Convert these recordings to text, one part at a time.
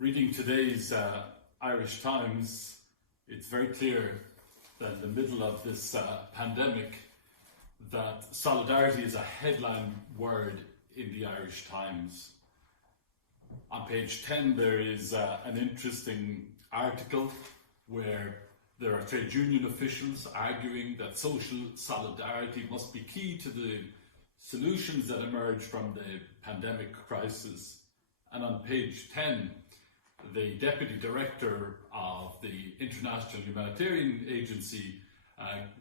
Reading today's Irish Times, it's very clear that in the middle of this pandemic that solidarity is a headline word in the Irish Times. On page 10 there is an interesting article where there are trade union officials arguing that social solidarity must be key to the solutions that emerge from the pandemic crisis. And on page 10, the Deputy Director of the International Humanitarian Agency,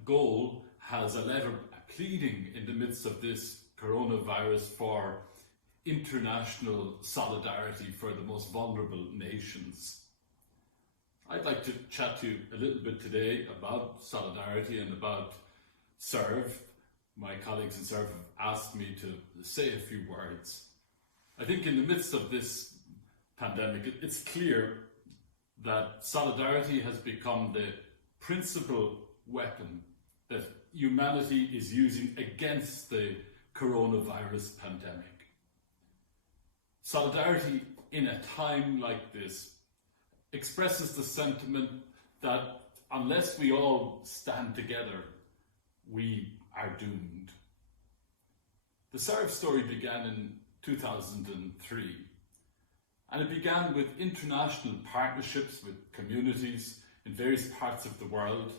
GOAL, has a letter pleading in the midst of this coronavirus for international solidarity for the most vulnerable nations. I'd like to chat to you a little bit today about solidarity and about SERV. My colleagues in SERV have asked me to say a few words. I think in the midst of this pandemic, it's clear that solidarity has become the principal weapon that humanity is using against the coronavirus pandemic. Solidarity in a time like this expresses the sentiment that unless we all stand together, we are doomed. The SERV story began in 2003, and it began with international partnerships with communities in various parts of the world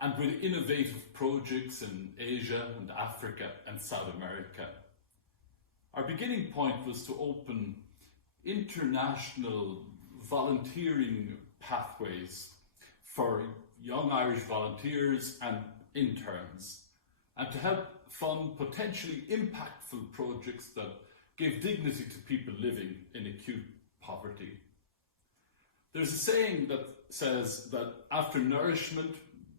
and with innovative projects in Asia and Africa and South America. Our beginning point was to open international volunteering pathways for young Irish volunteers and interns, and to help fund potentially impactful projects that gave dignity to people living in acute poverty. There's a saying that says that after nourishment,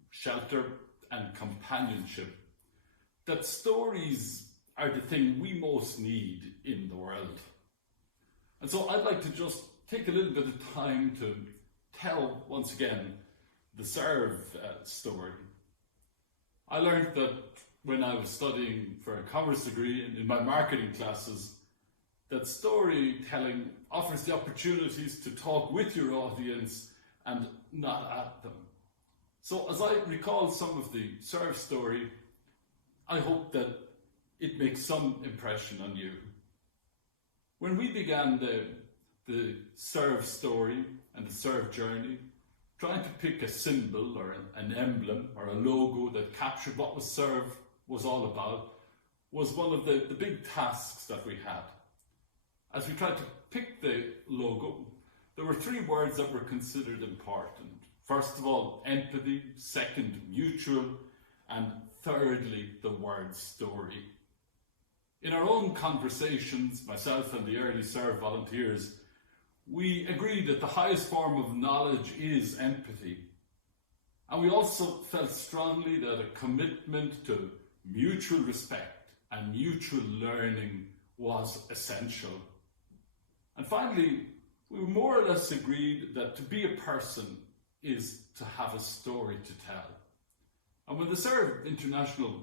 shelter and companionship, that stories are the thing we most need in the world. And so I'd like to just take a little bit of time to tell once again the SERV story. I learned that when I was studying for a commerce degree in my marketing classes, that storytelling offers the opportunities to talk with your audience and not at them. So as I recall some of the SERV story, I hope that it makes some impression on you. When we began the SERV story and the SERV journey, trying to pick a symbol or an emblem or a logo that captured what SERV was all about was one of the big tasks that we had. As we tried to pick the logo, there were three words that were considered important. First of all, empathy. Second, mutual. And thirdly, the word story. In our own conversations, myself and the early SERV volunteers, we agreed that the highest form of knowledge is empathy. And we also felt strongly that a commitment to mutual respect and mutual learning was essential. And finally, we more or less agreed that to be a person is to have a story to tell. And when the SERV international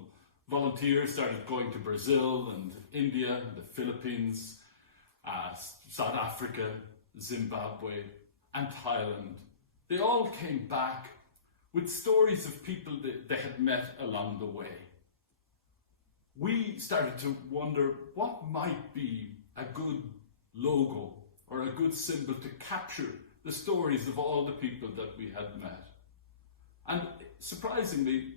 volunteers started going to Brazil and India, the Philippines, South Africa, Zimbabwe and Thailand, they all came back with stories of people that they had met along the way. We started to wonder what might be a good logo or a good symbol to capture the stories of all the people that we had met. And surprisingly,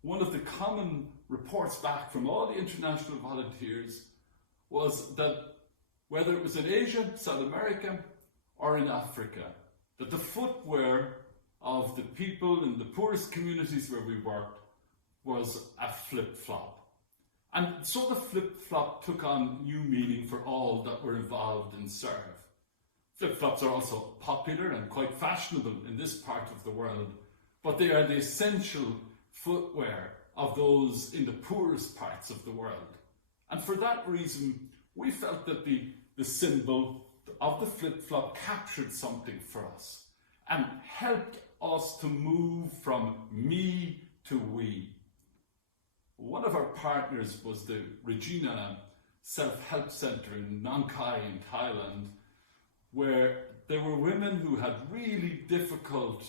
one of the common reports back from all the international volunteers was that whether it was in Asia, South America, or in Africa, that the footwear of the people in the poorest communities where we worked was a flip-flop. And so the flip-flop took on new meaning for all that were involved in SERV. Flip-flops are also popular and quite fashionable in this part of the world, but they are the essential footwear of those in the poorest parts of the world. And for that reason, we felt that the symbol of the flip-flop captured something for us and helped us to move from me to we. One of our partners was the Regina Self-Help Centre in Nong Khai in Thailand, where there were women who had really difficult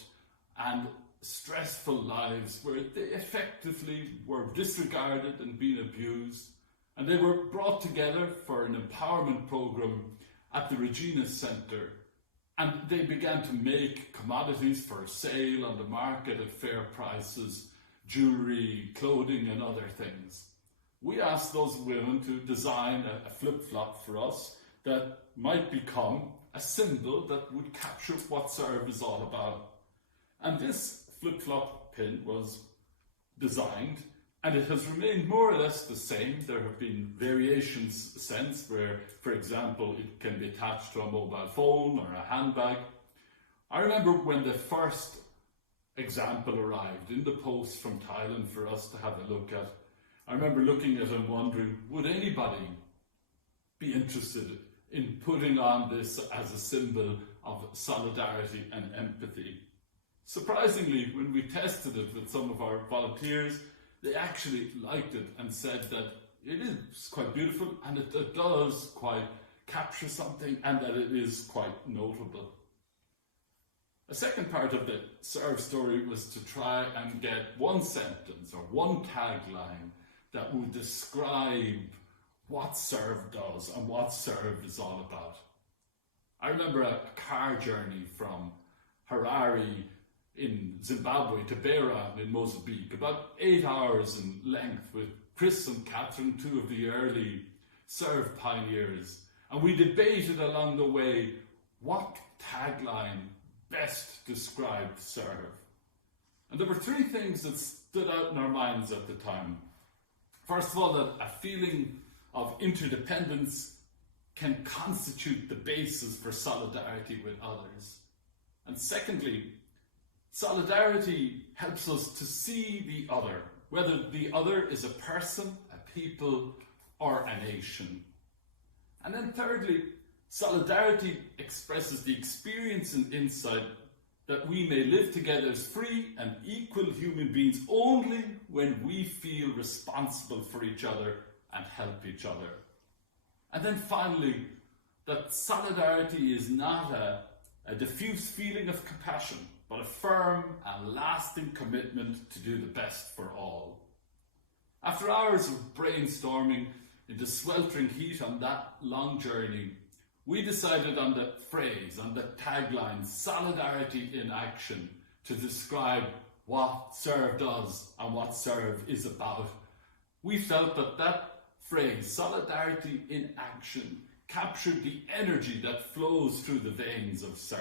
and stressful lives, where they effectively were disregarded and being abused, and they were brought together for an empowerment program at the Regina Centre, and they began to make commodities for sale on the market at fair prices, jewellery, clothing and other things. We asked those women to design a flip-flop for us that might become a symbol that would capture what Serve is all about. And this flip-flop pin was designed, and it has remained more or less the same. There have been variations since where, for example, it can be attached to a mobile phone or a handbag. I remember when the first example arrived in the post from Thailand for us to have a look at. I remember looking at it and wondering, would anybody be interested in putting on this as a symbol of solidarity and empathy? Surprisingly, when we tested it with some of our volunteers, they actually liked it and said that it is quite beautiful and it does quite capture something and that it is quite notable. A second part of the Serve story was to try and get one sentence or one tagline that would describe what Serve does and what Serve is all about. I remember a car journey from Harare in Zimbabwe to Beira in Mozambique, about 8 hours in length, with Chris and Catherine, two of the early Serve pioneers. And we debated along the way what tagline best described Serve. And there were three things that stood out in our minds at the time. First of all, that a feeling of interdependence can constitute the basis for solidarity with others. And secondly, solidarity helps us to see the other, whether the other is a person, a people, or a nation. And then thirdly, solidarity expresses the experience and insight that we may live together as free and equal human beings only when we feel responsible for each other and help each other. And then finally, that solidarity is not a diffuse feeling of compassion, but a firm and lasting commitment to do the best for all. After hours of brainstorming in the sweltering heat on that long journey, we decided on the phrase, on the tagline, solidarity in action, to describe what Serve does and what Serve is about. We felt that that phrase, solidarity in action, captured the energy that flows through the veins of Serve.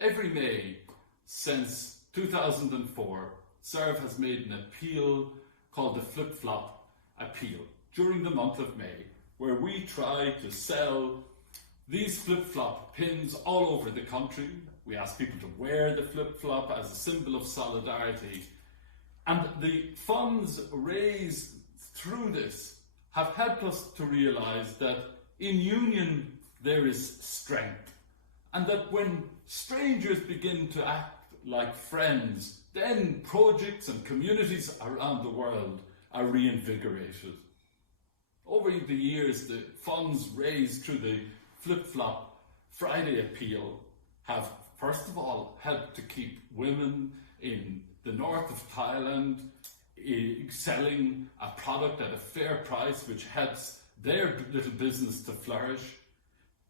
Every May since 2004, Serve has made an appeal called the Flip-Flop Appeal during the month of May, where we try to sell these flip-flop pins all over the country. We ask people to wear the flip-flop as a symbol of solidarity. And the funds raised through this have helped us to realise that in union there is strength, and that when strangers begin to act like friends, then projects and communities around the world are reinvigorated. Over the years, the funds raised through the Flip-Flop Friday appeal have, first of all, helped to keep women in the north of Thailand selling a product at a fair price, which helps their little business to flourish.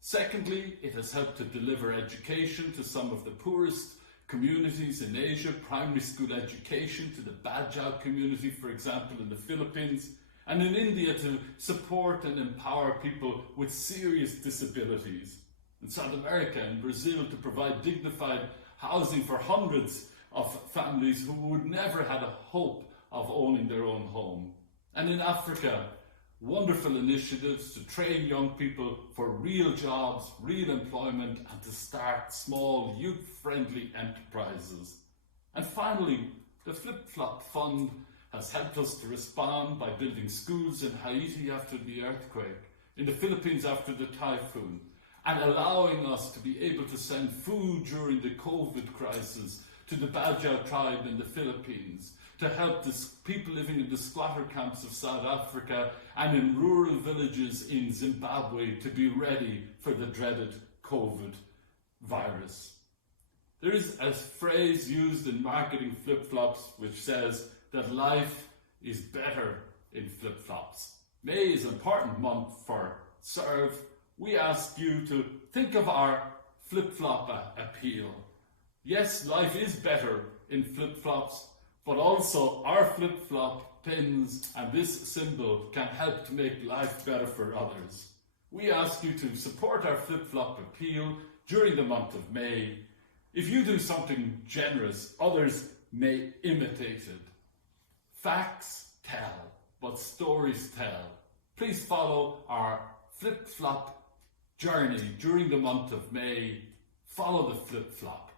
Secondly, it has helped to deliver education to some of the poorest communities in Asia, primary school education to the Bajau community, for example, in the Philippines, and in India to support and empower people with serious disabilities. In South America and Brazil to provide dignified housing for hundreds of families who would never had a hope of owning their own home. And in Africa, wonderful initiatives to train young people for real jobs, real employment, and to start small, youth-friendly enterprises. And finally, the Flip-Flop Fund has helped us to respond by building schools in Haiti after the earthquake, in the Philippines after the typhoon, and allowing us to be able to send food during the COVID crisis to the Bajau tribe in the Philippines, to help the people living in the squatter camps of South Africa and in rural villages in Zimbabwe to be ready for the dreaded COVID virus. There is a phrase used in marketing flip-flops which says that life is better in flip-flops. May is an important month for Serve. We ask you to think of our flip-flop appeal. Yes, life is better in flip-flops, but also our flip-flop pins and this symbol can help to make life better for others. We ask you to support our flip-flop appeal during the month of May. If you do something generous, others may imitate it. Facts tell, but stories tell. Please follow our flip-flop journey during the month of May. Follow the flip-flop.